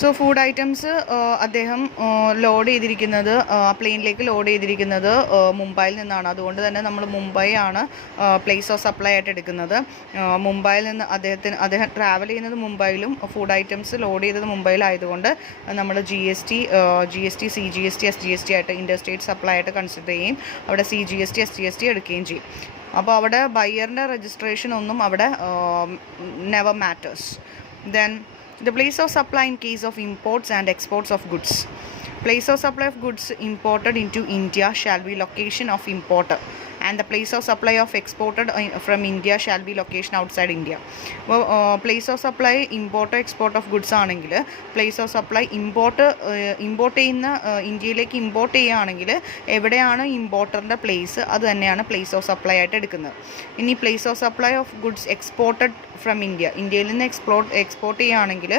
So food items അദ്ദേഹം load ചെയ്തിരിക്കുന്നത് പ്ലെയിനിലേക്ക് ലോഡ് ചെയ്തിരിക്കുന്നത് മുംബൈയിൽ നിന്നാണ്. അതുകൊണ്ട് തന്നെ നമ്മൾ മുംബൈ ആണ് പ്ലേസ് ഓഫ് സപ്ലൈ ആയിട്ട് എടുക്കുന്നത്. മുംബൈയിൽ നിന്ന് അദ്ദേഹം ട്രാവൽ ചെയ്യുന്നത് മുംബൈയിലും ഫുഡ് ഐറ്റംസ് ലോഡ് ചെയ്തത് മുംബൈയിലായതുകൊണ്ട് നമ്മൾ GST, CGST, SGST ആയിട്ട് ഇൻഡർസ്റ്റേറ്റ് സപ്ലൈ ആയിട്ട് കൺസിഡർ ചെയ്യും. അവിടെ CGST, SGST എടുക്കുകയും ചെയ്യും. അപ്പോൾ അവിടെ ബയ്യറിൻ്റെ രജിസ്ട്രേഷൻ ഒന്നും അവിടെ never matters. Then the place of supply in case of imports and exports of goods. Place of supply of goods imported into India shall be location of importer, and the place of supply of exported from India shall be location outside India. അപ്പോൾ place of supply import export of goods ആണെങ്കിൽ place of supply import ചെയ്യുന്ന ഇന്ത്യയിലേക്ക് import ചെയ്യുകയാണെങ്കിൽ എവിടെയാണ് ഇമ്പോർട്ടറിൻ്റെ place അത് തന്നെയാണ് place of supply ആയിട്ട് എടുക്കുന്നത്. ഇനി place of supply of goods exported from ഇന്ത്യയിൽ നിന്ന് എക്സ്പോർട്ട് ചെയ്യുകയാണെങ്കിൽ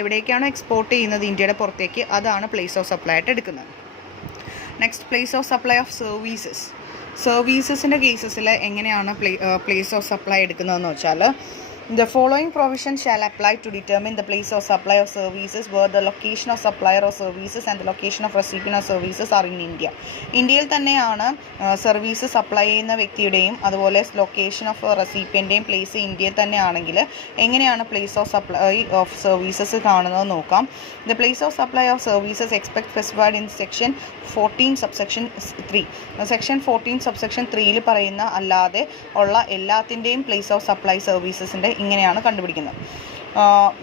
എവിടേക്കാണ് എക്സ്പോർട്ട് ചെയ്യുന്നത് ഇന്ത്യയുടെ പുറത്തേക്ക്, അതാണ് പ്ലേസ് ഓഫ് സപ്ലൈ ആയിട്ട് എടുക്കുന്നത്. Next, place of supply of സർവീസസിൻ്റെ കേസസിൽ എങ്ങനെയാണ് പ്ലേസ് ഓഫ് സപ്ലൈ എടുക്കുന്നതെന്ന് വെച്ചാൽ, the following provision shall apply to determine the place of supply of services where the location of supplier of services and the location of recipient of services are in India. ഇന്ത്യയിൽ തന്നെയാണ് service supply ചെയ്യുന്ന വ്യക്തിയുടെയും അതുപോലെ location of റെസിപ്പിയൻ്റെയും place ഇന്ത്യയിൽ തന്നെയാണെങ്കിൽ എങ്ങനെയാണ് place of supply of services കാണുന്നത് നോക്കാം. The place of supply of services expect specified in section 14 subsection 3. Section 14 subsection 3 പറയുന്ന അല്ലാതെ ഉള്ള എല്ലാത്തിൻ്റെയും പ്ലേസ് ഓഫ് സപ്ലൈ സർവീസസിൻ്റെ ഇങ്ങനെയാണ് കണ്ടുപിടിക്കുന്നത്.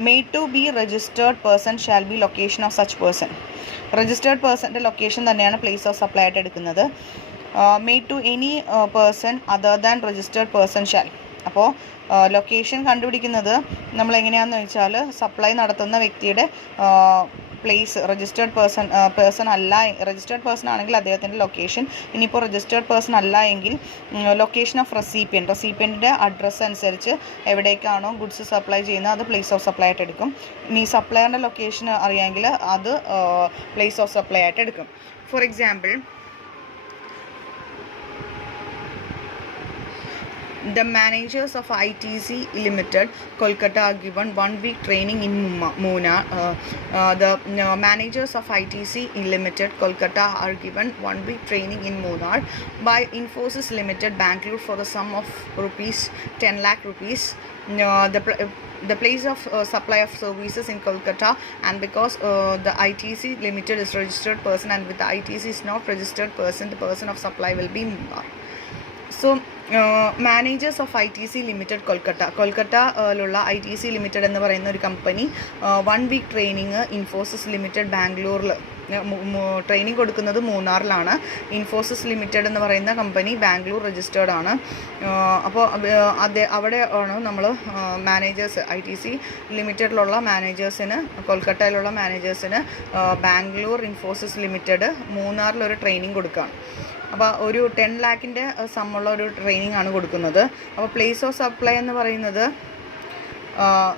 Made to be registered person shall be location of such person. Registered പേഴ്സൻ്റെ ലൊക്കേഷൻ തന്നെയാണ് പ്ലേസ് ഓഫ് സപ്ലൈ ആയിട്ട് എടുക്കുന്നത്. Made to any person other than registered person shall. അപ്പോൾ ലൊക്കേഷൻ കണ്ടുപിടിക്കുന്നത് നമ്മൾ എങ്ങനെയാണെന്ന് വെച്ചാൽ സപ്ലൈ നടത്തുന്ന വ്യക്തിയുടെ പ്ലേസ് രജിസ്റ്റേർഡ് പേഴ്സൺ അല്ല. രജിസ്റ്റേർഡ് പേഴ്സൺ ആണെങ്കിൽ അദ്ദേഹത്തിൻ്റെ ലൊക്കേഷൻ. ഇനിയിപ്പോൾ രജിസ്റ്റേർഡ് പേഴ്സൺ അല്ല എങ്കിൽ ലൊക്കേഷൻ ഓഫ് റെസിപ്പിയൻറ്റിൻ്റെ അഡ്രസ്സ് അനുസരിച്ച് എവിടേക്കാണോ ഗുഡ്സ് സപ്ലൈ ചെയ്യുന്നത് അത് പ്ലേസ് ഓഫ് സപ്ലൈ ആയിട്ട് എടുക്കും. ഇനി സപ്ലയറിൻ്റെ ലൊക്കേഷൻ അറിയാമെങ്കിൽ അത് പ്ലേസ് ഓഫ് സപ്ലൈ ആയിട്ട് എടുക്കും. For example, the managers of ITC Limited, Kolkata are given 1 week training in Munnar. The managers of ITC Limited, Kolkata are given 1 week training in Munnar by Infosys Limited, Bangalore for the sum of 10 lakh rupees. The place of supply of services in Kolkata, and because the ITC Limited is registered person and with the ITC is not registered person, the person of supply will be Munnar. So managers of ITC limited കൊൽക്കട്ടയിലുള്ള ITC limited എന്ന് പറയുന്ന ഒരു company 1 week training Infosys limited ബാംഗ്ലൂരിൽ training കൊടുക്കുന്നത് മൂന്നാറിലാണ്. Infosys limited എന്ന് പറയുന്ന company Bangalore registered ആണ്. അപ്പോൾ അവിടെ ആണ് നമ്മൾ മാനേജേഴ്സ് ITC ലിമിറ്റഡിലുള്ള മാനേജേഴ്സിന്, കൊൽക്കട്ടയിലുള്ള മാനേജേഴ്സിന് ബാംഗ്ലൂർ ഇൻഫോസിസ് ലിമിറ്റഡ് മൂന്നാറിലൊരു ട്രെയിനിങ് കൊടുക്കുകയാണ്. അപ്പോൾ ഒരു 10 ലാഖിൻ്റെ സമ്മുള്ള ഒരു ട്രെയിനിങ് ആണ് കൊടുക്കുന്നത്. അപ്പോൾ പ്ലേസ് ഓഫ് സപ്ലൈ എന്ന് പറയുന്നത്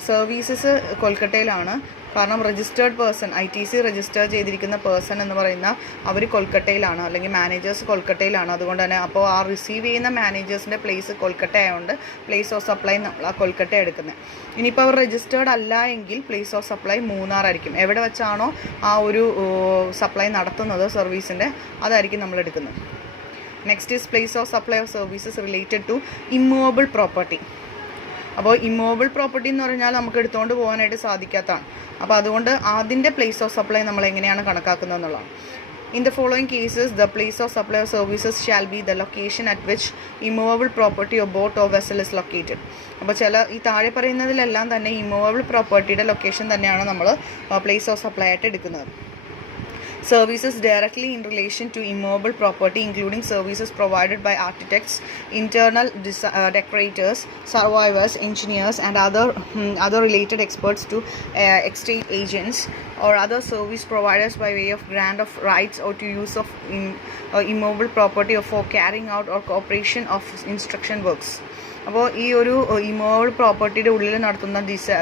സർവീസസ് കൊൽക്കട്ടയിലാണ്. കാരണം രജിസ്റ്റേർഡ് പേഴ്സൺ ITC രജിസ്റ്റർ ചെയ്തിരിക്കുന്ന പേഴ്സൺ എന്ന് പറയുന്ന അവർ കൊൽക്കട്ടയിലാണ്, അല്ലെങ്കിൽ മാനേജേഴ്സ് കൊൽക്കട്ടയിലാണ്. അതുകൊണ്ട് തന്നെ അപ്പോൾ ആ റിസീവ് ചെയ്യുന്ന മാനേജേഴ്സിൻ്റെ പ്ലേസ് കൊൽക്കട്ട ആയതുകൊണ്ട് പ്ലേസ് ഓഫ് സപ്ലൈ നമ്മൾ ആ കൊൽക്കട്ട എടുക്കുന്നത്. ഇനിയിപ്പോൾ അവർ രജിസ്റ്റേർഡ് അല്ല എങ്കിൽ പ്ലേസ് ഓഫ് സപ്ലൈ മൂന്നാറായിരിക്കും. എവിടെ വെച്ചാണോ ആ ഒരു സപ്ലൈ നടത്തുന്നത് സർവീസിൻ്റെ, അതായിരിക്കും നമ്മൾ എടുക്കുന്നത്. Next is place of supply of services related to immovable property. അപ്പോൾ ഇമ്മൂവബിൾ പ്രോപ്പർട്ടി എന്ന് പറഞ്ഞാൽ നമുക്ക് എടുത്തുകൊണ്ട് പോകാനായിട്ട് സാധിക്കാത്തതാണ്. അപ്പോൾ അതുകൊണ്ട് അതിൻ്റെ പ്ലേസ് ഓഫ് സപ്ലൈ നമ്മൾ എങ്ങനെയാണ് കണക്കാക്കുന്നത് എന്നുള്ളതാണ്. In the following cases, the place of supply of services shall be the location at which immovable property or boat or vessel is located. അപ്പോൾ ഈ താഴെ പറയുന്നതിലെല്ലാം തന്നെ ഇമ്മൂവബിൾ പ്രോപ്പർട്ടിയുടെ ലൊക്കേഷൻ തന്നെയാണ് നമ്മൾ പ്ലേസ് ഓഫ് സപ്ലൈ ആയിട്ട് എടുക്കുന്നത്. Services directly in relation to immovable property, including services provided by architects, internal decorators, surveyors, engineers, and other related experts to estate agents or other service providers by way of grant of rights or to use of immovable property or for carrying out or cooperation of construction works. അപ്പോൾ ഈ ഒരു immovable പ്രോപ്പർട്ടിയുടെ ഉള്ളിൽ നടത്തുന്ന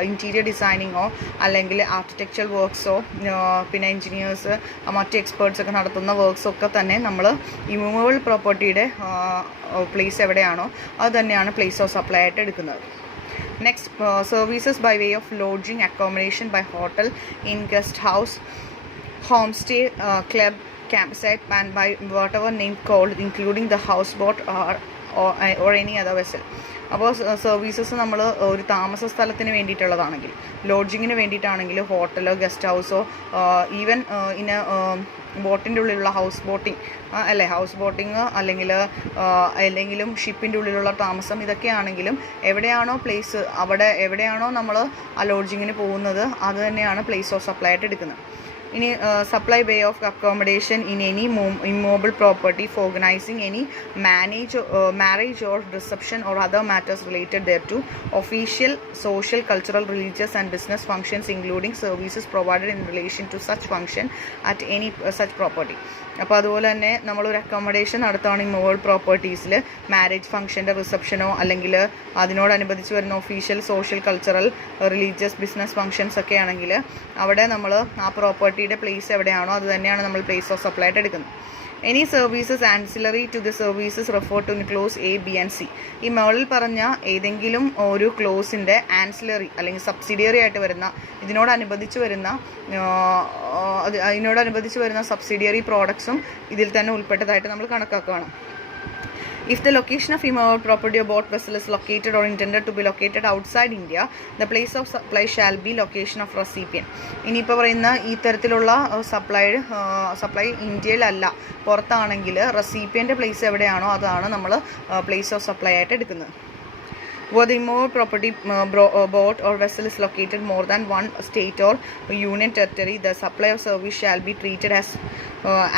interior ഡിസൈനിങ്ങോ അല്ലെങ്കിൽ architectural വർക്ക്സോ പിന്നെ engineers മറ്റ് എക്സ്പേർട്സൊക്കെ നടത്തുന്ന വർക്ക്സൊക്കെ തന്നെ നമ്മൾ ഇമ്മൂവബിൾ പ്രോപ്പർട്ടിയുടെ പ്ലേസ് എവിടെയാണോ അത് തന്നെയാണ് പ്ലേസ് ഓഫ് സപ്ലൈ ആയിട്ട് എടുക്കുന്നത്. Next, services by way of lodging, accommodation by hotel, in guest house, homestay, club, campsite, and by whatever name called, including the houseboat or any other vessel. അപ്പോൾ services നമ്മൾ ഒരു താമസ സ്ഥലത്തിന് വേണ്ടിയിട്ടുള്ളതാണെങ്കിൽ, ലോഡ്ജിങ്ങിന് വേണ്ടിയിട്ടാണെങ്കിൽ ഹോട്ടലോ guest ഹൗസോ, even ഇന്ന ബോട്ടിൻ്റെ ഉള്ളിലുള്ള ഹൗസ് ബോട്ടിങ് അല്ലേ, house boating അല്ലെങ്കിൽ അല്ലെങ്കിലും ഷിപ്പിൻ്റെ ഉള്ളിലുള്ള താമസം, ഇതൊക്കെയാണെങ്കിലും എവിടെയാണോ പ്ലേസ്, അവിടെ എവിടെയാണോ നമ്മൾ ആ ലോഡ്ജിങ്ങിന് പോകുന്നത് അത് തന്നെയാണ് പ്ലേസ് ഓഫ് സപ്ലൈ ആയിട്ട് എടുക്കുന്നത്. ഇനി supply way of accommodation in any immovable property four organising any marriage or reception or other matters related thereto, official, social, cultural, religious and business functions including services provided in relation to such function at any such property. അപ്പോൾ അതുപോലെ തന്നെ നമ്മളൊരു accommodation നടത്തുകയാണ് immovable പ്രോപ്പർട്ടീസിൽ, marriage ഫംഗ്ഷൻ്റെ റിസപ്ഷനോ അല്ലെങ്കിൽ അതിനോടനുബന്ധിച്ച് വരുന്ന official, social, cultural, religious, business functions ഒക്കെ ആണെങ്കിൽ അവിടെ നമ്മൾ ആ പ്രോപ്പർട്ടിയുടെ പ്ലേസ് എവിടെയാണോ അത് തന്നെയാണ് നമ്മൾ പ്ലേസ് ഓഫ് സപ്ലൈ ആയിട്ട് എടുക്കുന്നത്. Any services ancillary to the services refer to clause A, B and C. ഈ മുകളിൽ പറഞ്ഞ ഏതെങ്കിലും ഒരു ക്ലോസിൻ്റെ ആൻസിലറി അല്ലെങ്കിൽ സബ്സിഡിയറി ആയിട്ട് വരുന്ന, ഇതിനോടനുബന്ധിച്ച് വരുന്ന സബ്സിഡിയറി പ്രോഡക്ട്സും ഇതിൽ തന്നെ ഉൾപ്പെട്ടതായിട്ട് നമ്മൾ കണക്കാക്കുകയാണ്. If the location of immovable property or boat vessel is located or intended to be located outside India, the place of supply shall be location of recipient. ഇനിയിപ്പോൾ പറയുന്ന ഈ തരത്തിലുള്ള സപ്ലൈ ഇന്ത്യയിലല്ല, പുറത്താണെങ്കിൽ റെസിപ്പിയൻ്റെ പ്ലേസ് എവിടെയാണോ അതാണ് നമ്മൾ പ്ലേസ് ഓഫ് സപ്ലൈ ആയിട്ട് എടുക്കുന്നത്. Where the immovable property, boat or vessel is located more than one state or union territory, the supply of service shall be treated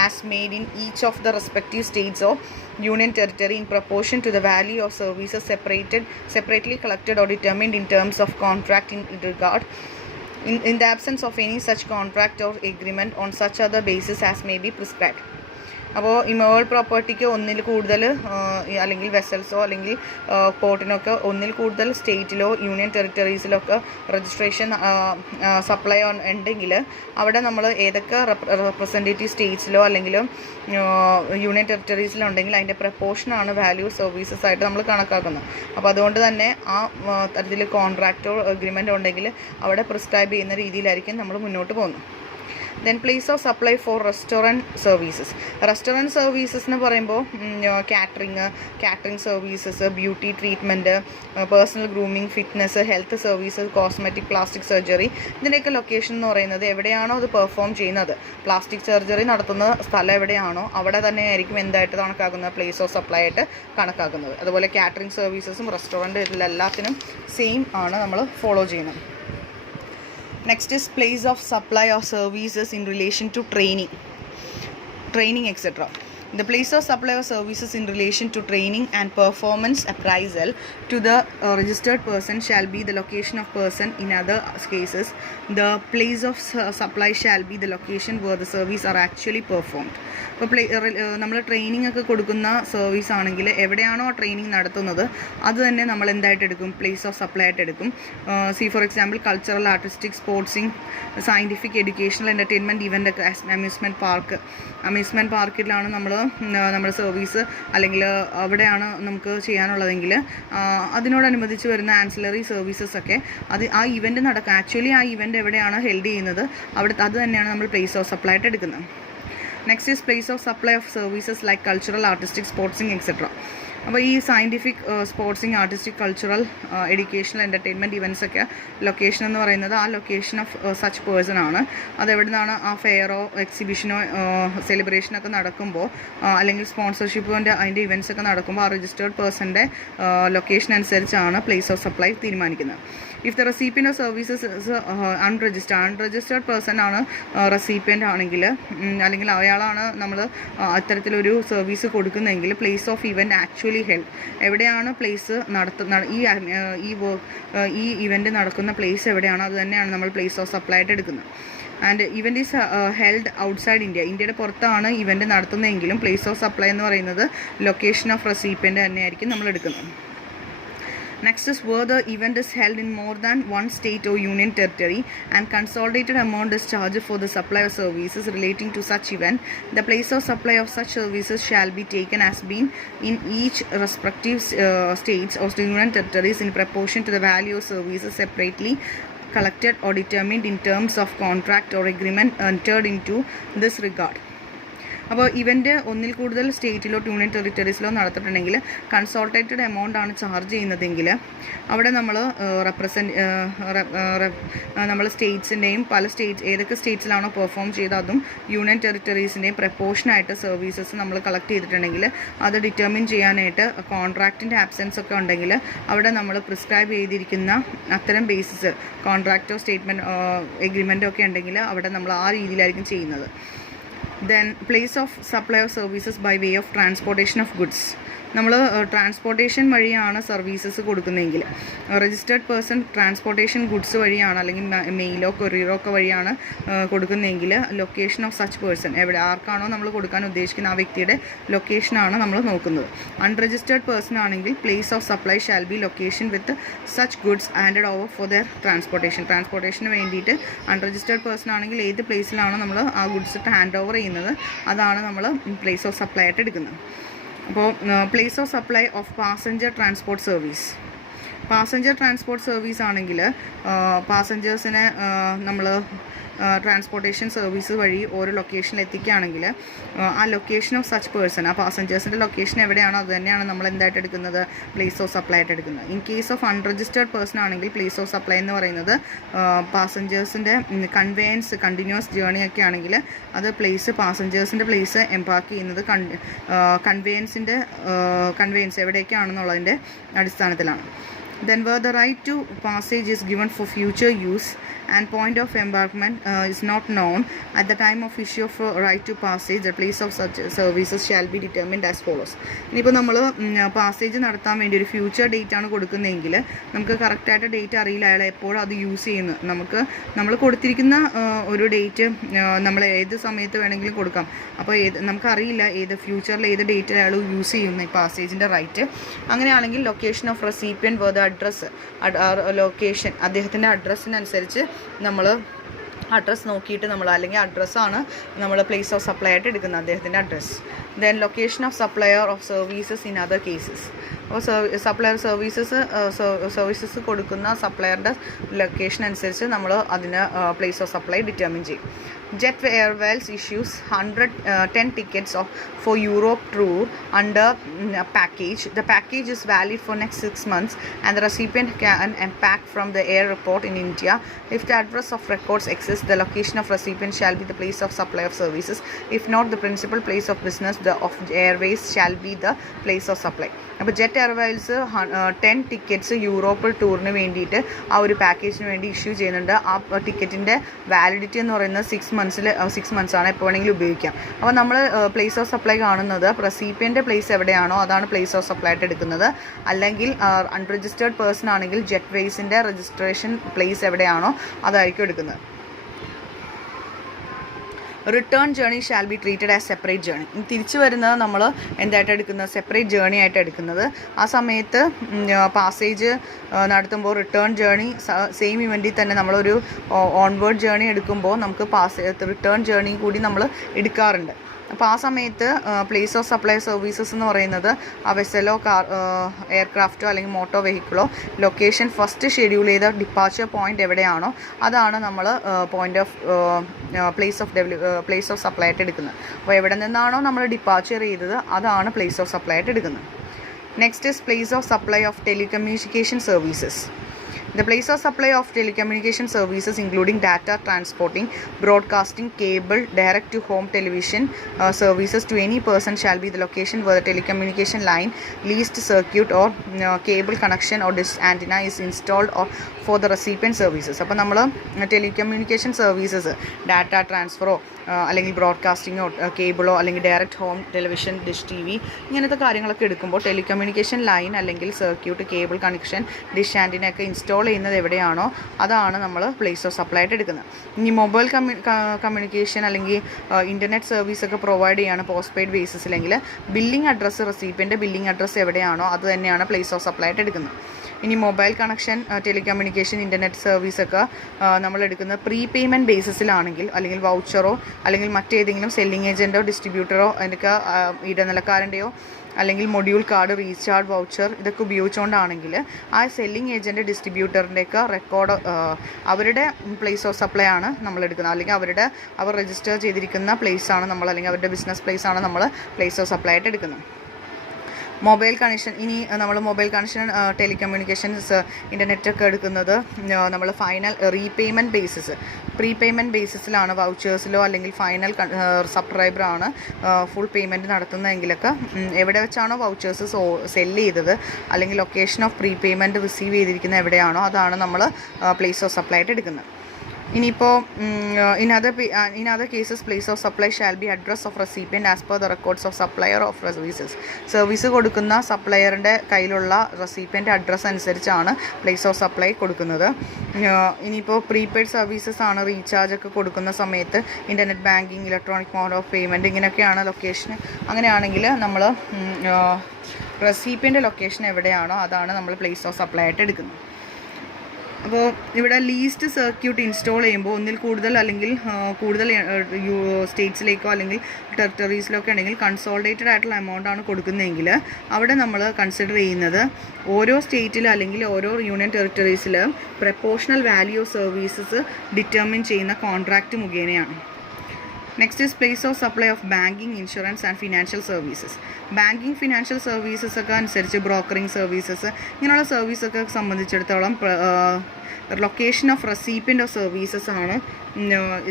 as made in each of the respective states or union territory in proportion to the value of services separately collected or determined in terms of contract in regard. In the absence of any such contract or agreement on such other basis as may be prescribed. അപ്പോൾ immovable പ്രോപ്പർട്ടിക്ക് ഒന്നിൽ കൂടുതൽ അല്ലെങ്കിൽ വെസൽസോ അല്ലെങ്കിൽ പോർട്ടിനൊക്കെ ഒന്നിൽ കൂടുതൽ സ്റ്റേറ്റിലോ union ടെറിട്ടറീസിലോ ഒക്കെ registration supply ഉണ്ടെങ്കിൽ അവിടെ നമ്മൾ ഏതൊക്കെ റെപ്രസെൻറ്റേറ്റീവ് സ്റ്റേറ്റ്സിലോ അല്ലെങ്കിൽ യൂണിയൻ ടെറിട്ടറീസിലോ ഉണ്ടെങ്കിൽ അതിൻ്റെ പ്രപ്പോർഷനാണ് വാല്യൂ സർവീസസ് ആയിട്ട് നമ്മൾ കണക്കാക്കുന്നത്. അപ്പോൾ അതുകൊണ്ട് തന്നെ ആ തരത്തിൽ കോൺട്രാക്റ്റോ അഗ്രിമെൻറ്റോ ഉണ്ടെങ്കിൽ അവിടെ പ്രിസ്ക്രൈബ് ചെയ്യുന്ന രീതിയിലായിരിക്കും നമ്മൾ മുന്നോട്ട് പോകുന്നത്. Then place of supply for restaurant services. Restaurant services എന്ന് പറയുമ്പോൾ catering services, beauty treatment, personal grooming, fitness, health services, cosmetic, plastic surgery, ഇതിൻ്റെയൊക്കെ ലൊക്കേഷൻ എന്ന് പറയുന്നത് എവിടെയാണോ അത് പെർഫോം ചെയ്യുന്നത്, പ്ലാസ്റ്റിക് സർജറി നടത്തുന്ന സ്ഥലം എവിടെയാണോ അവിടെ തന്നെ ആയിരിക്കും എന്തായിട്ട് കണക്കാക്കുന്നത്, പ്ലേസ് ഓഫ് സപ്ലൈ ആയിട്ട് കണക്കാക്കുന്നത്. അതുപോലെ കാറ്ററിംഗ് സർവീസസും റെസ്റ്റോറൻറ്റ് ഇതിലെല്ലാത്തിനും സെയിം ആണ് നമ്മൾ ഫോളോ ചെയ്യുന്നത്. Next is place of supply of services in relation to training etc. The place of supply of services in relation to training and performance appraisal to the registered person shall be the location of person. In other cases, the place of supply shall be the location where the service are actually performed. ഇപ്പോൾ നമ്മൾ training ഒക്കെ കൊടുക്കുന്ന service ആണെങ്കിൽ എവിടെയാണോ training നടത്തുന്നത് അത് തന്നെ നമ്മൾ എന്തായിട്ട് എടുക്കും, പ്ലേസ് ഓഫ് സപ്ലൈ ആയിട്ട് എടുക്കും. For example cultural, artistic, sporting, scientific, educational, entertainment event ഒക്കെ, അമ്യൂസ്മെൻറ്റ് പാർക്കിലാണ് നമ്മുടെ സർവീസ് അല്ലെങ്കിൽ അവിടെയാണ് നമുക്ക് ചെയ്യാനുള്ളതെങ്കിൽ അതിനോടനുബന്ധിച്ച് വരുന്ന ആൻസിലറി സർവീസസ് ഒക്കെ ആ ഇവൻ്റ് നടക്കുക, ആക്ച്വലി ആ ഇവൻ്റ് എവിടെയാണോ ഹെൽഡ് ചെയ്യുന്നത് അവിടെ അത് തന്നെയാണ് നമ്മൾ പ്ലേസ് ഓഫ് സപ്ലൈ ആയിട്ട് എടുക്കുന്നത്. Next is place of supply of services like cultural, artistic, sportsing etc. അപ്പോൾ ഈ scientific, sporting, artistic, cultural, educational, entertainment events ഒക്കെ ലൊക്കേഷൻ എന്ന് പറയുന്നത് ആ ലൊക്കേഷൻ ഓഫ് സച്ച് പേഴ്സൺ ആണ്. അതെവിടെ നിന്നാണ് ആ ഫെയറോ എക്സിബിഷനോ സെലിബ്രേഷനൊക്കെ നടക്കുമ്പോൾ അല്ലെങ്കിൽ സ്പോൺസർഷിപ്പിൻ്റെ അതിൻ്റെ ഇവൻറ്റ്സ് ഒക്കെ നടക്കുമ്പോൾ ആ രജിസ്റ്റേർഡ് പേഴ്സൻ്റെ ലൊക്കേഷൻ അനുസരിച്ചാണ് പ്ലേസ് ഓഫ് സപ്ലൈ തീരുമാനിക്കുന്നത്. If the recipient of services unregistered person ആണ് റെസിപ്പിയൻ്റ് ആണെങ്കിൽ അല്ലെങ്കിൽ അയാളാണ് നമ്മൾ അത്തരത്തിലൊരു സർവീസ് കൊടുക്കുന്നതെങ്കിൽ place of event actually held എവിടെയാണ് പ്ലേസ് ഈ ഇവൻറ്റ് നടക്കുന്ന പ്ലേസ് എവിടെയാണോ അത് തന്നെയാണ് നമ്മൾ പ്ലേസ് ഓഫ് സപ്ലൈ ആയിട്ട് എടുക്കുന്നത്. And event is held outside India, ഇന്ത്യയുടെ പുറത്താണ് ഇവൻറ്റ് നടത്തുന്നതെങ്കിലും പ്ലേസ് ഓഫ് സപ്ലൈ എന്ന് പറയുന്നത് ലൊക്കേഷൻ ഓഫ് റെസിപ്പിയൻ്റ് തന്നെയായിരിക്കും നമ്മൾ എടുക്കുന്നത്. Next is where the event is held in more than one state or union territory and consolidated amount is charged for the supply of services relating to such event. The place of supply of such services shall be taken as being in each respective states or union territories in proportion to the value of services separately collected or determined in terms of contract or agreement entered into this regard. അപ്പോൾ event ഒന്നിൽ കൂടുതൽ സ്റ്റേറ്റിലോ union ടെറിട്ടറീസിലോ നടത്തിയിട്ടുണ്ടെങ്കിൽ കൺസോൾട്ടേറ്റഡ് amount ആണ് charge ചെയ്യുന്നതെങ്കിൽ അവിടെ നമ്മൾ നമ്മൾ സ്റ്റേറ്റ്സിൻ്റെയും പല ഏതൊക്കെ സ്റ്റേറ്റ്സിലാണോ പെർഫോം ചെയ്ത് അതും യൂണിയൻ ടെറിട്ടറീസിൻ്റെയും പ്രപ്പോർഷനായിട്ട് സർവീസസ് നമ്മൾ കളക്ട് ചെയ്തിട്ടുണ്ടെങ്കിൽ അത് ഡിറ്റർമിൻ ചെയ്യാനായിട്ട് കോൺട്രാക്റ്റിൻ്റെ ആബ്സെൻസ് ഒക്കെ ഉണ്ടെങ്കിൽ അവിടെ നമ്മൾ പ്രിസ്ക്രൈബ് ചെയ്തിരിക്കുന്ന അത്തരം ബേസിസ് കോൺട്രാക്റ്റോ സ്റ്റേറ്റ്മെൻറ്റ് എഗ്രിമെൻറ്റോ ഒക്കെ ഉണ്ടെങ്കിൽ അവിടെ നമ്മൾ ആ രീതിയിലായിരിക്കും ചെയ്യുന്നത്. Then place of supply of services by way of transportation of goods. നമ്മൾ ട്രാൻസ്പോർട്ടേഷൻ വഴിയാണ് സർവീസസ് കൊടുക്കുന്നതെങ്കിൽ രജിസ്റ്റേർഡ് പേഴ്സൺ ട്രാൻസ്പോർട്ടേഷൻ ഗുഡ്സ് വഴിയാണ് അല്ലെങ്കിൽ മെയിലോ കൊറിയറോ ഒക്കെ വഴിയാണ് കൊടുക്കുന്നതെങ്കിൽ ലൊക്കേഷൻ ഓഫ് സച്ച് പേഴ്സൺ ആർക്കാണോ നമ്മൾ കൊടുക്കാൻ ഉദ്ദേശിക്കുന്ന ആ വ്യക്തിയുടെ ലൊക്കേഷനാണ് നമ്മൾ നോക്കുന്നത്. അൺരജിസ്റ്റേർഡ് പേഴ്സൺ ആണെങ്കിൽ place of supply shall be location with such goods handed over for their ട്രാൻസ്പോർട്ടേഷന് വേണ്ടിയിട്ട് അൺരജിസ്റ്റേർഡ് പേഴ്സൺ ആണെങ്കിൽ ഏത് പ്ലേസിലാണോ നമ്മൾ ആ ഗുഡ്സ് ഹാൻഡ് ഓവർ ചെയ്യുന്നത് അതാണ് നമ്മൾ പ്ലേസ് ഓഫ് സപ്ലൈ ആയിട്ട് എടുക്കുന്നത്. അപ്പോൾ place of supply of passenger transport service ആണെങ്കിൽ പാസഞ്ചേഴ്സിനെ നമ്മൾ ട്രാൻസ്പോർട്ടേഷൻ സർവീസ് വഴി ഓരോ ലൊക്കേഷനിൽ എത്തിക്കുകയാണെങ്കിൽ ആ ലൊക്കേഷൻ ഓഫ് സച്ച് പേഴ്സൺ ആ പാസഞ്ചേഴ്സിൻ്റെ ലൊക്കേഷൻ എവിടെയാണോ അത് തന്നെയാണ് നമ്മൾ എന്തായിട്ട് എടുക്കുന്നത് പ്ലേസ് ഓഫ് സപ്ലൈ ആയിട്ട് എടുക്കുന്നത്. In case of unregistered person ആണെങ്കിൽ പ്ലേസ് ഓഫ് സപ്ലൈ എന്ന് പറയുന്നത് പാസഞ്ചേഴ്സിൻ്റെ കണ്ടിന്യൂസ് ജേർണി ഒക്കെ ആണെങ്കിൽ അത് പാസഞ്ചേഴ്സിൻ്റെ പ്ലേസ് എംപാർക്ക് ചെയ്യുന്നത് കൺവെയൻസ് എവിടേക്കാണെന്നുള്ളതിൻ്റെ അടിസ്ഥാനത്തിലാണ്. Then where the right to passage is given for future use and point of embarkment is not known at the time of issue of right to passage, the place of such services shall be determined as follows. ഇനിയിപ്പോൾ നമ്മൾ passage നടത്താൻ വേണ്ടി ഒരു future date ആണ് കൊടുക്കുന്നതെങ്കിൽ നമുക്ക് കറക്റ്റായിട്ട് date അറിയില്ല അയാൾ എപ്പോഴും അത് യൂസ് ചെയ്യുന്നത്. നമ്മൾ കൊടുത്തിരിക്കുന്ന ഒരു ഡേറ്റ് നമ്മൾ ഏത് സമയത്ത് വേണമെങ്കിലും കൊടുക്കാം. അപ്പോൾ നമുക്കറിയില്ല ഫ്യൂച്ചറിൽ ഏത് ഡേറ്റിൽ അയാൾ യൂസ് ചെയ്യുന്ന ഈ പാസേജിൻ്റെ റൈറ്റ്. അങ്ങനെയാണെങ്കിൽ location of recipient where the location അദ്ദേഹത്തിൻ്റെ അഡ്രസ്സിനനുസരിച്ച് നമ്മൾ അഡ്രസ്സ് നോക്കിയിട്ട് അല്ലെങ്കിൽ അഡ്രസ്സാണ് നമ്മൾ പ്ലേസ് ഓഫ് സപ്ലൈ ആയിട്ട് എടുക്കുന്നത് അദ്ദേഹത്തിൻ്റെ address. Then location of supplier of services in other cases. അപ്പോൾ സപ്ലയർ സർവീസസ് കൊടുക്കുന്ന സപ്ലയറുടെ ലൊക്കേഷൻ അനുസരിച്ച് നമ്മൾ അതിന് പ്ലേസ് ഓഫ് സപ്ലൈ ഡിറ്റർമിൻ ചെയ്യും. Jet Airways issues 10 tickets for Europe tour under a package. The package is valid for next 6 months and the recipient can unpack from the airport in India. If the address of records exists, the location of recipient shall be the place of supply of services. If not, the principal place of business of Airways shall be the place of supply. അപ്പോൾ jet Airways 10 tickets Europe ടൂറിന് വേണ്ടിയിട്ട് ആ ഒരു പാക്കേജിന് വേണ്ടി issue ചെയ്യുന്നുണ്ട്. ആ ടിക്കറ്റിൻ്റെ validity എന്ന് പറയുന്നത് 6 months ആണ്. എപ്പോൾ വേണമെങ്കിലും ഉപയോഗിക്കാം. അപ്പോൾ നമ്മൾ പ്ലേസ് ഓഫ് സപ്ലൈ കാണുന്നത് റെസിപ്പിയൻ്റെ പ്ലേസ് എവിടെയാണോ അതാണ് പ്ലേസ് ഓഫ് സപ്ലൈ ആയിട്ട് എടുക്കുന്നത്. അല്ലെങ്കിൽ അൺരജിസ്റ്റേർഡ് പേഴ്സൺ ആണെങ്കിൽ ജെറ്റ് വേസിൻ്റെ രജിസ്ട്രേഷൻ പ്ലേസ് എവിടെയാണോ അതായിരിക്കും എടുക്കുന്നത്. Return journey shall be treated as separate journey. തിരിച്ചു വരുന്നത് നമ്മൾ എന്തായിട്ട് എടുക്കുന്നത് സെപ്പറേറ്റ് ജേണി ആയിട്ട് എടുക്കുന്നത്. ആ സമയത്ത് പാസേജ് നടത്തുമ്പോൾ റിട്ടേൺ ജേണി സെയിം ഇവൻറ്റിൽ തന്നെ നമ്മളൊരു ഓൺവേർഡ് ജേണി എടുക്കുമ്പോൾ നമുക്ക് റിട്ടേൺ ജേണി കൂടി നമ്മൾ എടുക്കാറുണ്ട്. അപ്പോൾ ആ സമയത്ത് പ്ലേസ് ഓഫ് സപ്ലൈ സർവീസസ് എന്ന് പറയുന്നത് ആ വെസലോ എയർക്രാഫ്റ്റോ അല്ലെങ്കിൽ മോട്ടോർ വെഹിക്കിളോ ലൊക്കേഷൻ ഫസ്റ്റ് ഷെഡ്യൂൾ ചെയ്ത ഡിപ്പാച്ചർ പോയിൻ്റ് എവിടെയാണോ അതാണ് നമ്മൾ പ്ലേസ് ഓഫ് സപ്ലൈ ആയിട്ട് എടുക്കുന്നത്. അപ്പോൾ എവിടെ നിന്നാണോ നമ്മൾ ഡിപ്പാച്ചർ ചെയ്തത് അതാണ് പ്ലേസ് ഓഫ് സപ്ലൈ ആയിട്ട് എടുക്കുന്നത്. Next is place of supply of telecommunication services. The place of supply of telecommunication services including data transporting, broadcasting, cable, direct-to-home television services to any person shall be the location where the telecommunication line, leased circuit or cable connection or dish antenna is installed or for the recipient services. അപ്പോൾ നമ്മൾ telecommunication services data ട്രാൻസ്ഫറോ അല്ലെങ്കിൽ ബ്രോഡ്കാസ്റ്റിങ്ങോ കേബിളോ അല്ലെങ്കിൽ direct home television dish TV ഇങ്ങനത്തെ കാര്യങ്ങളൊക്കെ എടുക്കുമ്പോൾ telecommunication line അല്ലെങ്കിൽ സർക്യൂട്ട് കേബിൾ കണക്ഷൻ ഡിഷ് ആൻറ്റിനൊക്കെ ഇൻസ്റ്റാൾ ചെയ്യുന്നത് എവിടെയാണോ അതാണ് നമ്മൾ പ്ലേസ് ഓഫ് സപ്ലൈ ആയിട്ട് എടുക്കുന്നത്. ഇനി മൊബൈൽ കമ്മ്യൂണിക്കേഷൻ അല്ലെങ്കിൽ ഇൻ്റർനെറ്റ് സർവീസൊക്കെ പ്രൊവൈഡ് ചെയ്യുകയാണ് പോസ്റ്റ് പെയ്ഡ് ബേസിസിലെങ്കിൽ ബില്ലിംഗ് അഡ്രസ്സ് റെസിപ്പിയൻ്റെ ബില്ലിംഗ് അഡ്രസ്സ് എവിടെയാണോ അത് തന്നെയാണ് പ്ലേസ് ഓഫ് സപ്ലൈ ആയിട്ട് എടുക്കുന്നത്. ഇനി മൊബൈൽ കണക്ഷൻ, ടെലികമ്മ്യൂണിക്കേഷൻ, ഇൻ്റർനെറ്റ് സർവീസൊക്കെ നമ്മൾ എടുക്കുന്നത് പ്രീ പേയ്മെൻറ്റ് ബേസിസിലാണെങ്കിൽ, അല്ലെങ്കിൽ വൗച്ചറോ അല്ലെങ്കിൽ മറ്റേതെങ്കിലും സെല്ലിംഗ് ഏജൻറ്റോ ഡിസ്ട്രിബ്യൂട്ടറോ അതിനൊക്കെ ഇടനിലക്കാരൻ്റെയോ അല്ലെങ്കിൽ മൊഡ്യൂൾ കാർഡ്, റീചാർജ് വൗച്ചർ ഇതൊക്കെ ഉപയോഗിച്ചുകൊണ്ടാണെങ്കിൽ ആ സെല്ലിംഗ് ഏജൻറ്റ് ഡിസ്ട്രിബ്യൂട്ടറിൻ്റെയൊക്കെ റെക്കോർഡ് അവരുടെ പ്ലേസ് ഓഫ് സപ്ലൈ ആണ് നമ്മൾ എടുക്കുന്നത്, അല്ലെങ്കിൽ അവർ രജിസ്റ്റർ ചെയ്തിരിക്കുന്ന പ്ലേസാണ് നമ്മൾ, അല്ലെങ്കിൽ അവരുടെ ബിസിനസ് പ്ലേസാണ് നമ്മൾ പ്ലേസ് ഓഫ് സപ്ലൈ ആയിട്ട് എടുക്കുന്നത്. മൊബൈൽ കണക്ഷൻ, ഇനി നമ്മൾ മൊബൈൽ കണക്ഷൻ, ടെലികമ്മ്യൂണിക്കേഷൻസ്, ഇൻ്റർനെറ്റൊക്കെ എടുക്കുന്നത് നമ്മൾ final repayment basis, pre payment ബേസിസിലാണ്. വൗച്ചേഴ്സിലോ അല്ലെങ്കിൽ ഫൈനൽ സബ്സ്ക്രൈബറാണ് ഫുൾ പേയ്മെൻറ്റ് നടത്തുന്നതെങ്കിലൊക്കെ എവിടെ വെച്ചാണോ വൗച്ചേഴ്സ് സെല്ല് ചെയ്തത് അല്ലെങ്കിൽ location of pre payment receive ചെയ്തിരിക്കുന്നത് എവിടെയാണോ അതാണ് നമ്മൾ പ്ലേസ് ഓഫ് സപ്ലൈ ആയിട്ട് എടുക്കുന്നത്. ഇനിയിപ്പോൾ in other cases place of supply shall be address of recipient as per the records of supplier of services. Service കൊടുക്കുന്ന സപ്ലയറിൻ്റെ കയ്യിലുള്ള റെസിപ്പിയൻ്റ് അഡ്രസ്സ് അനുസരിച്ചാണ് പ്ലേസ് ഓഫ് സപ്ലൈ കൊടുക്കുന്നത്. ഇനിയിപ്പോൾ പ്രീപെയ്ഡ് സർവീസസ് ആണ്, റീചാർജ് ഒക്കെ കൊടുക്കുന്ന സമയത്ത് internet banking, electronic mode of payment ഇങ്ങനെയൊക്കെയാണ് ലൊക്കേഷൻ. അങ്ങനെയാണെങ്കിൽ നമ്മൾ റെസിപ്പിയൻ്റ് ലൊക്കേഷൻ എവിടെയാണോ അതാണ് നമ്മൾ പ്ലേസ് ഓഫ് സപ്ലൈ ആയിട്ട് എടുക്കുന്നത്. അപ്പോൾ ഇവിടെ ലീസ്റ്റ് സർക്യൂട്ട് ഇൻസ്റ്റാൾ ചെയ്യുമ്പോൾ ഒന്നിൽ കൂടുതൽ അല്ലെങ്കിൽ കൂടുതൽ സ്റ്റേറ്റ്സിലേക്കോ അല്ലെങ്കിൽ ടെറിട്ടറീസിലോ ഒക്കെ ആണെങ്കിൽ കൺസോളിഡേറ്റഡ് ആയിട്ടുള്ള എമൗണ്ടാണ് കൊടുക്കുന്നതെങ്കിൽ അവിടെ നമ്മൾ കൺസിഡർ ചെയ്യുന്നത് ഓരോ സ്റ്റേറ്റിൽ അല്ലെങ്കിൽ ഓരോ യൂണിയൻ ടെറിട്ടറീസിൽ proportional value of services determine ചെയ്യുന്ന കോൺട്രാക്റ്റ് മുഖേനയാണ്. Next is place of supply of banking, insurance and financial services. Banking, financial services ഒക്കെ അനുസരിച്ച് ബ്രോക്കറിങ് സർവീസസ് ഇങ്ങനെയുള്ള സർവീസൊക്കെ സംബന്ധിച്ചിടത്തോളം location of recipient of services ആണ്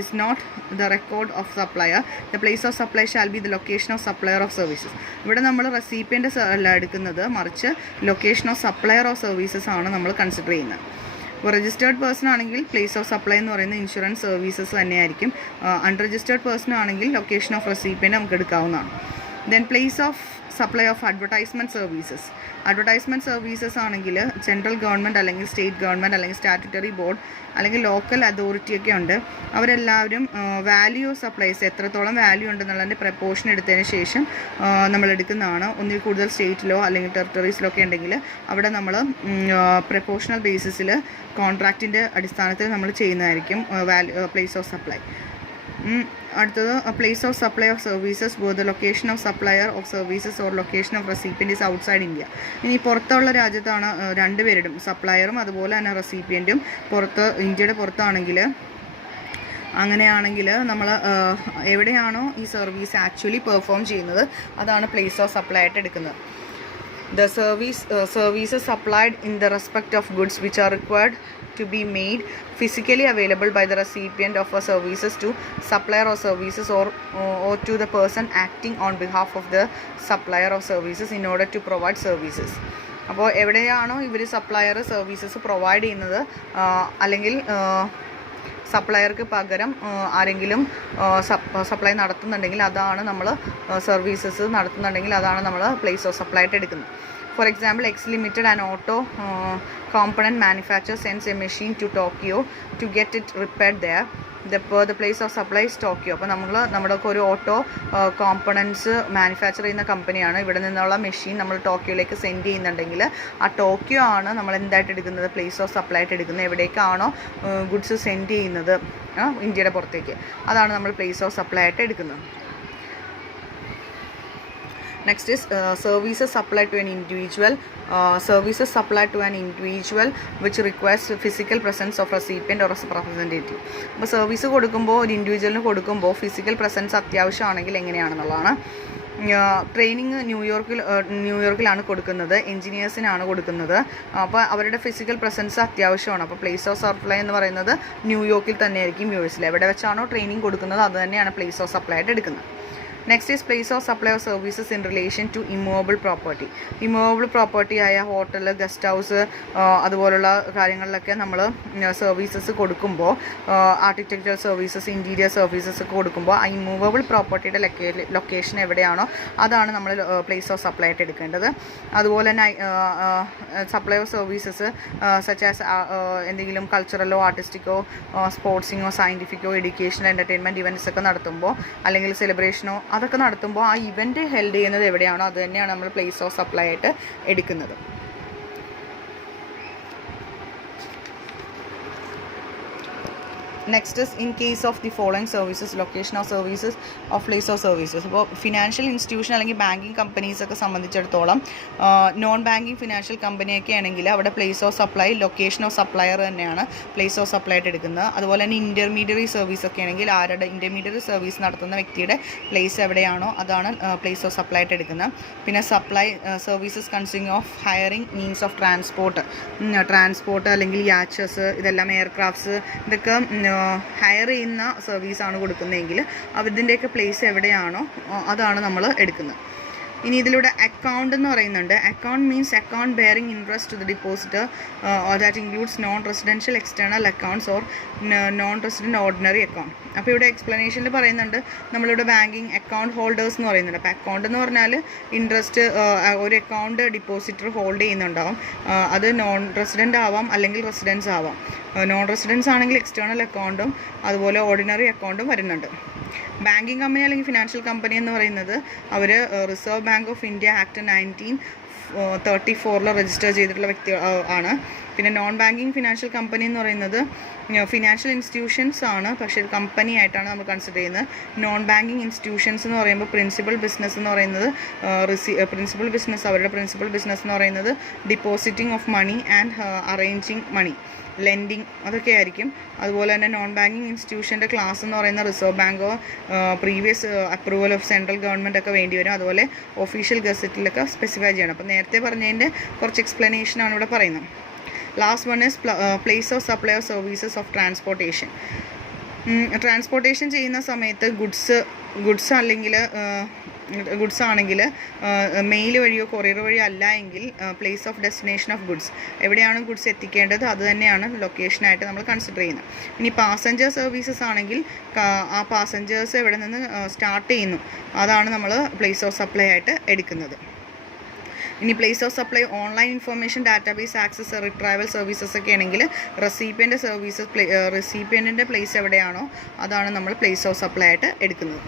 is not the record of supplier. The place of supply shall be the location of supplier of services. ഇവിടെ നമ്മൾ recipient അല്ല എടുക്കുന്നത്, മറിച്ച് location of supplier of services ആണ് നമ്മൾ കൺസിഡർ ചെയ്യുന്നത്. ഇപ്പോൾ രജിസ്റ്റേർഡ് പേഴ്സൺ ആണെങ്കിൽ പ്ലേസ് ഓഫ് സപ്ലൈ എന്ന് പറയുന്നത് ഇൻഷുറൻസ് സർവീസസ് തന്നെയായിരിക്കും. അൺരജിസ്റ്റേർഡ് പേഴ്സൺ ആണെങ്കിൽ ലൊക്കേഷൻ ഓഫ് റെസിപ്പിയൻ്റ് നമുക്ക് എടുക്കാവുന്നതാണ്. Then place of supply of advertisement services. Advertisement services ആണെങ്കിൽ സെൻട്രൽ ഗവൺമെൻറ് അല്ലെങ്കിൽ സ്റ്റേറ്റ് ഗവൺമെൻറ് അല്ലെങ്കിൽ സ്റ്റാറ്റ്യൂട്ടറി ബോർഡ് അല്ലെങ്കിൽ ലോക്കൽ അതോറിറ്റിയൊക്കെ ഉണ്ട്. അവരെല്ലാവരും വാല്യൂ ഓഫ് സപ്ലൈസ് എത്രത്തോളം വാല്യൂ ഉണ്ടെന്നുള്ളതിൻ്റെ പ്രപ്പോർഷൻ എടുത്തതിന് ശേഷം നമ്മൾ എടുക്കുന്നതാണ്. ഒന്നിൽ കൂടുതൽ സ്റ്റേറ്റിലോ അല്ലെങ്കിൽ ടെറിട്ടറീസിലോ ഒക്കെ ഉണ്ടെങ്കിൽ അവിടെ നമ്മൾ പ്രപ്പോർഷണൽ ബേസിസിൽ കോൺട്രാക്റ്റിൻ്റെ അടിസ്ഥാനത്തിൽ നമ്മൾ ചെയ്യുന്നതായിരിക്കും പ്ലേസ് ഓഫ് സപ്ലൈ. അടുത്തത് place of supply of services both the location of supplier of services or location of recipient is outside India. ഇനി പുറത്തുള്ള രാജ്യത്താണ് രണ്ടുപേരും സപ്ലയറും അതുപോലെ തന്നെ റെസിപ്പിയൻറ്റും ഇന്ത്യയുടെ പുറത്താണെങ്കിൽ, അങ്ങനെയാണെങ്കിൽ നമ്മൾ എവിടെയാണോ ഈ സർവീസ് ആക്ച്വലി പെർഫോം ചെയ്യുന്നത് അതാണ് പ്ലേസ് ഓഫ് സപ്ലൈ ആയിട്ട് എടുക്കുന്നത്. The services supplied in the respect of goods which are required to be made physically available by the recipient of a services to supplier of services or to the person acting on behalf of the supplier of services in order to provide services. അപ്പോൾ എവിടെയാണോ ഇവർ supplier services provide ചെയ്യുന്നത് അല്ലെങ്കിൽ സപ്ലയർക്ക് പകരം ആരെങ്കിലും supply നടത്തുന്നുണ്ടെങ്കിൽ അതാണ് നമ്മൾ services നടത്തുന്നുണ്ടെങ്കിൽ അതാണ് നമ്മൾ പ്ലേസ് ഓഫ് സപ്ലൈ ആയിട്ട് എടുക്കുന്നത്. For example, X limited and auto component manufacture sends a machine to Tokyo to get it repaired there. The place of supply is Tokyo. അപ്പോൾ നമ്മുടെയൊക്കെ ഒരു ഓട്ടോ കോമ്പണൻസ് മാനുഫാക്ചർ ചെയ്യുന്ന കമ്പനിയാണ്. ഇവിടെ നിന്നുള്ള മെഷീൻ നമ്മൾ ടോക്കിയോയിലേക്ക് സെൻഡ് ചെയ്യുന്നുണ്ടെങ്കിൽ ആ ടോക്കിയോ ആണ് നമ്മൾ എന്തായിട്ട് എടുക്കുന്നത്, പ്ലേസ് ഓഫ് സപ്ലൈ ആയിട്ട് എടുക്കുന്നത്. എവിടേക്കാണോ ഗുഡ്സ് സെൻഡ് ചെയ്യുന്നത് ഇന്ത്യയുടെ പുറത്തേക്ക് അതാണ് നമ്മൾ പ്ലേസ് ഓഫ് സപ്ലൈ ആയിട്ട് എടുക്കുന്നത്. Next is services supplied to an individual. Services supplied to an individual which requires physical presence of recipient or representative. അപ്പോൾ സർവീസ് കൊടുക്കുമ്പോൾ ഒരു ഇൻഡിവിജ്വലിന് കൊടുക്കുമ്പോൾ ഫിസിക്കൽ പ്രസൻസ് അത്യാവശ്യമാണെങ്കിൽ എങ്ങനെയാണെന്നുള്ളതാണ്. ട്രെയിനിങ് ന്യൂയോർക്കിലാണ് കൊടുക്കുന്നത്, എൻജിനീയേഴ്സിനാണ് കൊടുക്കുന്നത്. അപ്പോൾ അവരുടെ ഫിസിക്കൽ പ്രസൻസ് അത്യാവശ്യമാണ്. അപ്പോൾ പ്ലേസ് ഓഫ് സപ്ലൈ എന്ന് പറയുന്നത് ന്യൂയോർക്കിൽ തന്നെയായിരിക്കും, യുഎസിൽ. എവിടെ വെച്ചാണോ ട്രെയിനിങ് കൊടുക്കുന്നത് അത് തന്നെയാണ് പ്ലേസ് ഓഫ് സപ്ലൈ ആയിട്ട് എടുക്കുന്നത്. Next is place of supply of services in relation to immovable property. Immovable property ആയ ഹോട്ടൽ, ഗസ്റ്റ് ഹൗസ് അതുപോലുള്ള കാര്യങ്ങളിലൊക്കെ നമ്മൾ സർവീസസ് കൊടുക്കുമ്പോൾ, ആർക്കിടെക്ചറൽ സർവീസസ്, ഇൻറ്റീരിയർ സർവീസസ് ഒക്കെ കൊടുക്കുമ്പോൾ ആ ഇമ്മൂവബിൾ പ്രോപ്പർട്ടിയുടെ ലൊക്കേഷൻ എവിടെയാണോ അതാണ് നമ്മൾ പ്ലേസ് ഓഫ് സപ്ലൈ ആയിട്ട് എടുക്കേണ്ടത്. അതുപോലെ തന്നെ supply of services such as എന്തെങ്കിലും കൾച്ചറലോ ആർട്ടിസ്റ്റിക്കോ സ്പോർട്സിങ്ങോ സയൻറ്റിഫിക്കോ എഡ്യൂക്കേഷണൽ എൻ്റർടൈൻമെൻറ്റ് ഇവൻറ്റ്സ് ഒക്കെ നടത്തുമ്പോൾ അല്ലെങ്കിൽ സെലിബ്രേഷനോ അതൊക്കെ നടത്തുമ്പോൾ ആ ഇവൻറ്റ് ഹെൽഡ് ചെയ്യുന്നത് എവിടെയാണോ അത് തന്നെയാണ് നമ്മൾ പ്ലേസ് ഓഫ് സപ്ലൈ ആയിട്ട് എടുക്കുന്നത്. Next is in case of the following services location of services of place of services. അപ്പോൾ ഫിനാൻഷ്യൽ ഇൻസ്റ്റിറ്റ്യൂഷൻ അല്ലെങ്കിൽ ബാങ്കിങ് കമ്പനീസൊക്കെ സംബന്ധിച്ചിടത്തോളം നോൺ ബാങ്കിങ് ഫിനാൻഷ്യൽ കമ്പനിയൊക്കെ ആണെങ്കിൽ അവിടെ place of supply location of supplier തന്നെയാണ് പ്ലേസ് ഓഫ് സപ്ലൈ ആയിട്ട് എടുക്കുന്നത്. അതുപോലെ തന്നെ ഇൻ്റർമീഡിയറി സർവീസ് ഒക്കെ ആണെങ്കിൽ ആരുടെ ഇൻ്റർമീഡിയറി സർവീസ് നടത്തുന്ന വ്യക്തിയുടെ പ്ലേസ് എവിടെയാണോ അതാണ് പ്ലേസ് ഓഫ് സപ്ലൈ ആയിട്ട് എടുക്കുന്നത്. പിന്നെ supply services consisting of hiring means of transport അല്ലെങ്കിൽ യാച്ചസ്, ഇതെല്ലാം എയർക്രാഫ്റ്റ്സ്, ഇതൊക്കെ ഹയർ ചെയ്യുന്ന സർവീസാണ് കൊടുക്കുന്നതെങ്കിൽ ഇതിൻ്റെയൊക്കെ പ്ലേസ് എവിടെയാണോ അതാണ് നമ്മൾ എടുക്കുന്നത്. ഇനി ഇതിലൂടെ അക്കൗണ്ട് എന്ന് പറയുന്നുണ്ട്. Account means account bearing interest to the depositor that includes non residential external accounts or non resident ordinary account. അപ്പോൾ ഇവിടെ എക്സ്പ്ലനേഷനിൽ പറയുന്നുണ്ട് നമ്മളിവിടെ ബാങ്കിങ് അക്കൗണ്ട് ഹോൾഡേഴ്സ് എന്ന് പറയുന്നുണ്ട്. അപ്പോൾ അക്കൗണ്ട് എന്ന് പറഞ്ഞാൽ ഇൻട്രസ്റ്റ് ഒരു അക്കൗണ്ട് ഡിപ്പോസിറ്റർ ഹോൾഡ് ചെയ്യുന്നുണ്ടാവും. അത് നോൺ റെസിഡൻ്റ് ആവാം അല്ലെങ്കിൽ റെസിഡൻസ് ആവാം. നോൺ റെസിഡൻസ് ആണെങ്കിൽ എക്സ്റ്റേണൽ അക്കൗണ്ടും അതുപോലെ ഓർഡിനറി അക്കൗണ്ടും വരുന്നുണ്ട്. ബാങ്കിങ് കമ്പനി അല്ലെങ്കിൽ ഫിനാൻഷ്യൽ കമ്പനി എന്ന് പറയുന്നത് അവർ reserve bank of India act 1934 register ചെയ്തിട്ടുള്ള വ്യക്തി ആണ്. പിന്നെ നോൺ ബാങ്കിങ് ഫിനാൻഷ്യൽ കമ്പനി എന്ന് പറയുന്നത് ഫിനാൻഷ്യൽ ഇൻസ്റ്റിറ്റ്യൂഷൻസ് ആണ്, പക്ഷേ കമ്പനി ആയിട്ടാണ് നമ്മൾ കൺസിഡർ ചെയ്യുന്നത്. നോൺ ബാങ്കിങ് ഇൻസ്റ്റിറ്റ്യൂഷൻസ് എന്ന് പറയുമ്പോൾ പ്രിൻസിപ്പൽ ബിസിനസ് എന്ന് പറയുന്നത് അവരുടെ പ്രിൻസിപ്പൽ ബിസിനസ് എന്ന് പറയുന്നത് depositing of money and arranging money, lending, അതൊക്കെ ആയിരിക്കും. അതുപോലെ തന്നെ നോൺ ബാങ്കിങ് ഇൻസ്റ്റിറ്റ്യൂഷൻ്റെ ക്ലാസ് എന്ന് പറയുന്ന റിസർവ് ബാങ്കോ previous approval of central government ഒക്കെ വേണ്ടി വരും. അതുപോലെ ഒഫീഷ്യൽ ഗസറ്റിലൊക്കെ സ്പെസിഫൈ ചെയ്യണം. അപ്പോൾ നേരത്തെ പറഞ്ഞതിൻ്റെ കുറച്ച് എക്സ്പ്ലനേഷനാണ് ഇവിടെ പറയുന്നത്. Last one is place of supply of services of transportation. Transportation ചെയ്യുന്ന സമയത്ത് ഗുഡ്സ് ആണെങ്കിൽ മെയിൽ വഴിയോ കൊറിയർ വഴിയോ അല്ല എങ്കിൽ place of destination of goods, എവിടെയാണ് ഗുഡ്സ് എത്തിക്കേണ്ടത് അത് തന്നെയാണ് ലൊക്കേഷനായിട്ട് നമ്മൾ കൺസിഡർ ചെയ്യുന്നത്. ഇനി പാസഞ്ചർ സർവീസസ് ആണെങ്കിൽ ആ പാസഞ്ചേഴ്സ് എവിടെ നിന്ന് സ്റ്റാർട്ട് ചെയ്യുന്നു അതാണ് നമ്മൾ പ്ലേസ് ഓഫ് സപ്ലൈ ആയിട്ട് എടുക്കുന്നത്. ഇനി place of supply online information database access retrieval services ഒക്കെ ആണെങ്കിൽ റെസിപ്പിയൻ്റെ പ്ലേസ് എവിടെയാണോ അതാണ് നമ്മൾ പ്ലേസ് ഓഫ് സപ്ലൈ ആയിട്ട് എടുക്കുന്നത്.